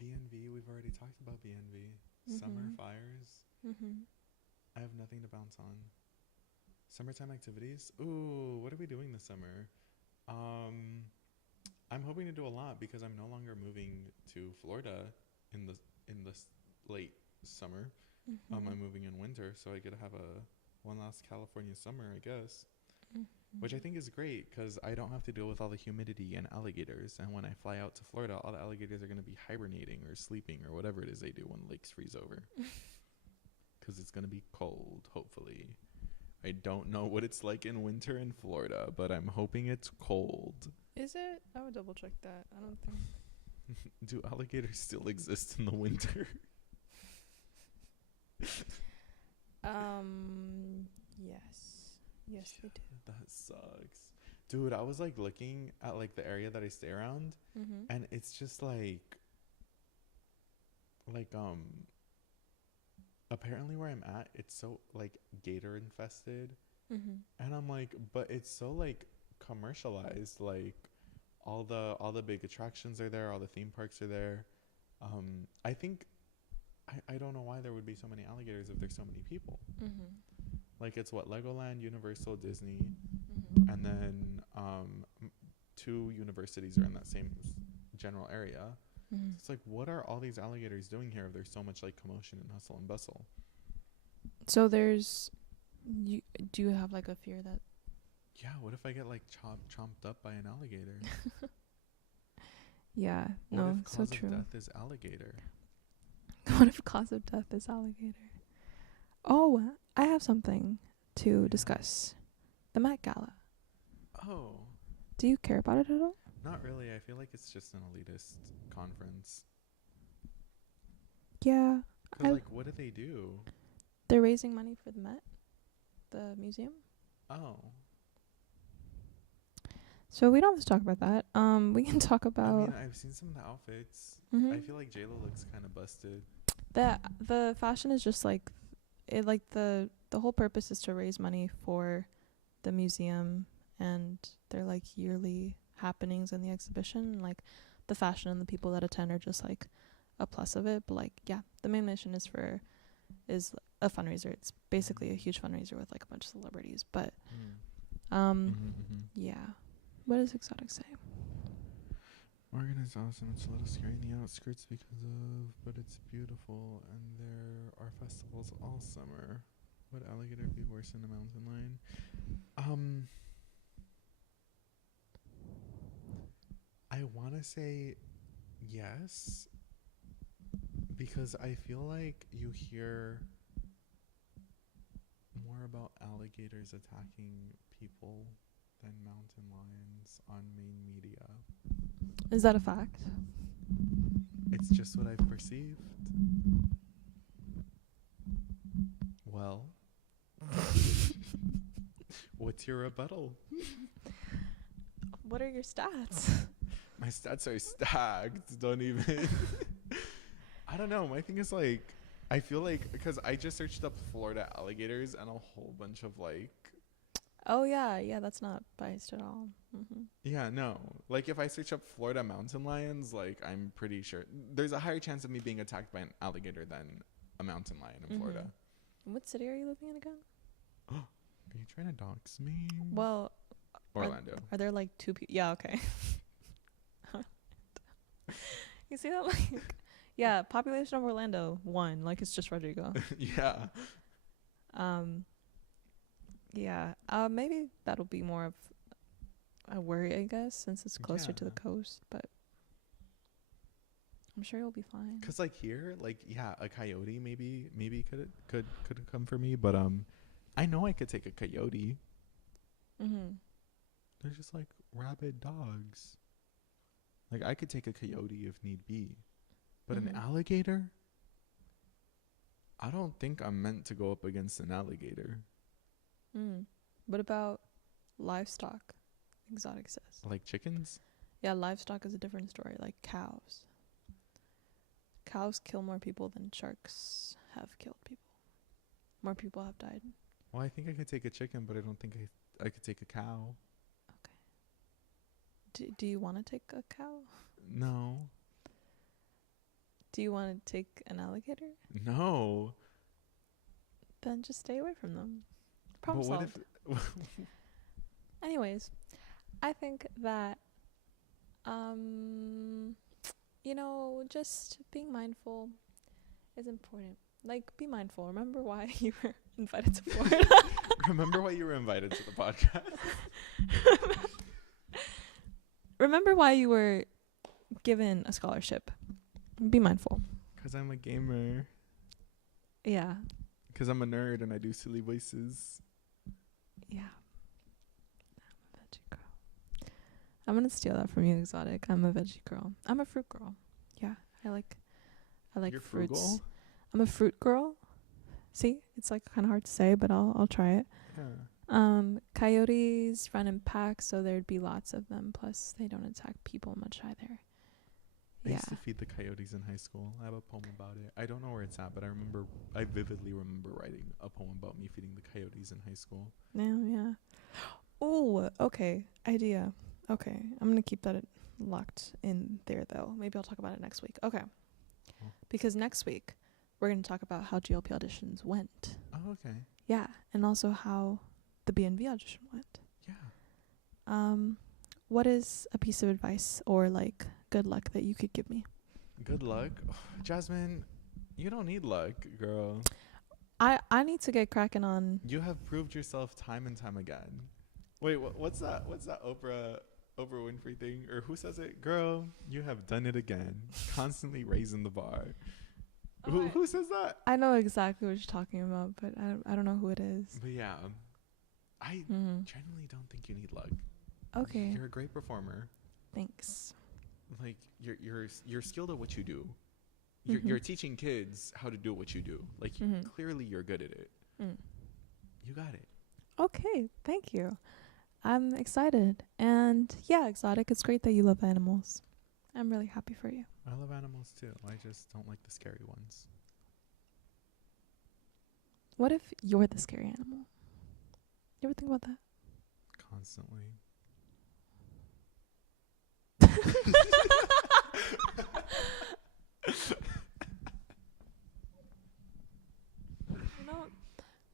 BNV. We've already talked about BNV. Summer fires. Mm-hmm. I have nothing to bounce on. Summertime activities. Ooh, what are we doing this summer? Um, I'm hoping to do a lot because I'm no longer moving to Florida in the late summer. Mm-hmm. I'm moving in winter, so I get to have a one last California summer, I guess, which I think is great because I don't have to deal with all the humidity and alligators. And when I fly out to Florida, all the alligators are going to be hibernating or sleeping or whatever it is they do when lakes freeze over. Because it's going to be cold, hopefully. I don't know what it's like in winter in Florida, but I'm hoping it's cold. Is it? I would double check that. I don't think. Do alligators still exist in the winter? Yes. Yes, they do. That sucks. Dude, I was like looking at like the area that I stay around, Mm-hmm. and it's just like apparently where I'm at, it's so like gator infested. Mm-hmm. And I'm like, but it's so like commercialized. Like all the big attractions are there, all the theme parks are there. I think I don't know why there would be so many alligators if there's so many people. Mm-hmm. Like it's what Legoland, Universal, Disney, Mm-hmm. and then two universities are in that same general area. Mm-hmm. It's like, what are all these alligators doing here if there's so much like commotion and hustle and bustle? So there's. Do you have like a fear that? Yeah, what if I get like chomped up by an alligator? Yeah. What No. if So cause true. of death is alligator? What if cause of death is alligator? Oh, I have something to Yeah. discuss. The Met Gala. Oh, Do you care about it at all? not really. I feel like it's just an elitist conference. Yeah. Cause like, what do they do? They're raising money for the Met, the museum. Oh, So we don't have to talk about that. We can talk I about mean, I've seen some of the outfits. Mhm. I feel like JLo looks kind of busted. the fashion is just like it. Like the whole purpose is to raise money for the museum and their like yearly happenings in the exhibition. Like the fashion and the people that attend are just like a plus of it. But like yeah, the main mission is a fundraiser. It's basically a huge fundraiser with like a bunch of celebrities. But yeah. What does Exotic say? Oregon is awesome. It's a little scary in the outskirts because of, but it's beautiful, and there are festivals all summer. Would alligator be worse than a mountain lion? I want to say yes, because I feel like you hear more about alligators attacking people than mountain lions on main media. Is that a fact? It's just what I've perceived. Well, what's your rebuttal? What are your stats? My stats are stacked. Don't even. I don't know. My thing is like, I feel like because I just searched up Florida alligators and a whole bunch of like. Oh yeah, that's not biased at all. Mm-hmm. Yeah, no. Like if I search up Florida mountain lions, like I'm pretty sure there's a higher chance of me being attacked by an alligator than a mountain lion in Florida. What city are you living in again? Are you trying to dox me? Well, Orlando. Are there like two people? Yeah, okay. You see that? Like, yeah, population of Orlando, 1. Like, it's just Rodrigo. Yeah. Yeah. Maybe that'll be more of a worry, I guess, since it's closer to the Yeah. coast. But I'm sure you'll be fine. Cause like here, like yeah, a coyote maybe could come for me, but I know I could take a coyote. Mm-hmm. They're just like rabid dogs. Like I could take a coyote if need be, but an alligator. I don't think I'm meant to go up against an alligator. What about livestock? Exotic says. Like chickens? Yeah, livestock is a different story. Like cows. cows kill more people than sharks have killed people. More people have died. Well, I think I could take a chicken, but I don't think I could take a cow. Do you want to take a cow? No. Do you want to take an alligator? No. Then just stay away from them. Problem But what solved. if Anyways, I think that just being mindful is important. Like, be mindful. Remember why you were invited to Florida. Remember why you were invited to the podcast? Remember why you were given a scholarship. Be mindful. Because I'm a gamer. Yeah. Because I'm a nerd and I do silly voices. Yeah. I'm a veggie girl. I'm going to steal that from you, Exotic. I'm a veggie girl. I'm a fruit girl. Yeah. I like You're fruits. frugal? I'm a fruit girl. See? It's like kind of hard to say, but I'll try it. Yeah. Coyotes run in packs, so there'd be lots of them. Plus, they don't attack people much either. I used to feed the coyotes in high school. I have a poem about it. I don't know where it's at, but I vividly remember writing a poem about me feeding the coyotes in high school. Yeah. Oh, okay. Idea. Okay. I'm going to keep that locked in there, though. Maybe I'll talk about it next week. Okay. Oh. Because next week, we're going to talk about how GLP auditions went. Oh, okay. Yeah. And also how the BNV audition went. Yeah. What is a piece of advice or, like, good luck that you could give me? Good luck? Oh, Jasmine, you don't need luck, girl. I need to get cracking on. You have proved yourself time and time again. Wait, what's that? What's that Oprah Winfrey thing? Or who says it? Girl, you have done it again. Constantly raising the bar. Oh, who says that? I know exactly what you're talking about, but I don't know who it is. But yeah, I genuinely don't think you need luck. Okay. You're a great performer. Thanks. Like you're skilled at what you do. You're teaching kids how to do what you do. Like clearly you're good at it. You got it. Okay, thank you. I'm excited. And yeah, Exotic, it's great that you love animals. I'm really happy for you. I love animals too. I just don't like the scary ones. What if you're the scary animal? You ever think about that? Constantly. You know,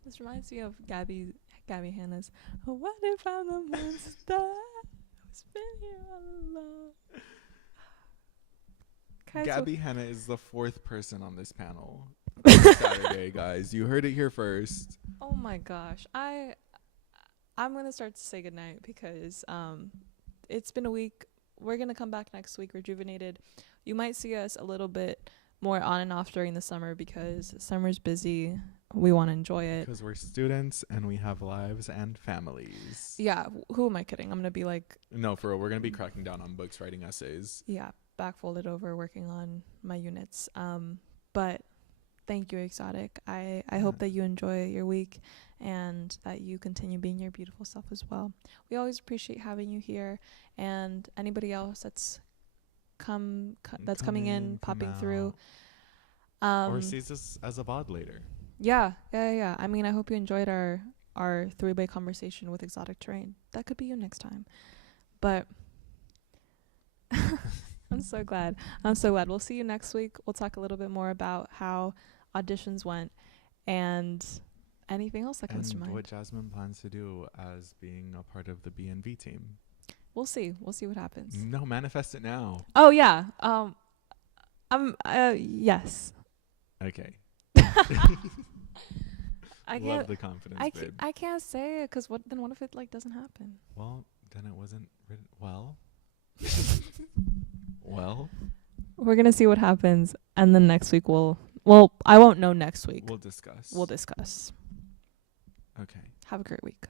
this reminds me of Gabby Hanna's "What if I'm the monster? I've been here all along." Guys, Gabby Hanna is the 4th person on this panel this Saturday, guys. You heard it here first. oh my gosh, I'm gonna start to say goodnight because it's been a week. We're gonna come back next week rejuvenated. You might see us a little bit more on and off during the summer because summer's busy. We want to enjoy it because we're students and we have lives and families. Yeah, who am I kidding? I'm gonna be like, no, for real, we're gonna be cracking down on books, writing essays. Yeah, back folded over, working on my units. But thank you, Exotic. I hope that you enjoy your week and that you continue being your beautiful self as well. We always appreciate having you here, and anybody else that's coming in, popping through, or sees us as a VOD later. Yeah. I mean, I hope you enjoyed our 3-way conversation with Exotic Terrain. That could be you next time. But I'm so glad. We'll see you next week. We'll talk a little bit more about how auditions went and anything else that comes to mind. What Jasmine plans to do as being a part of the BNV team. We'll see what happens. No, manifest it now. Oh yeah. Yes. Okay. I love the confidence, babe. I can't say it because what if it like doesn't happen? Well, then it wasn't written well. Well, we're gonna see what happens, and then next week I won't know next week. We'll discuss. We'll discuss. Okay. Have a great week.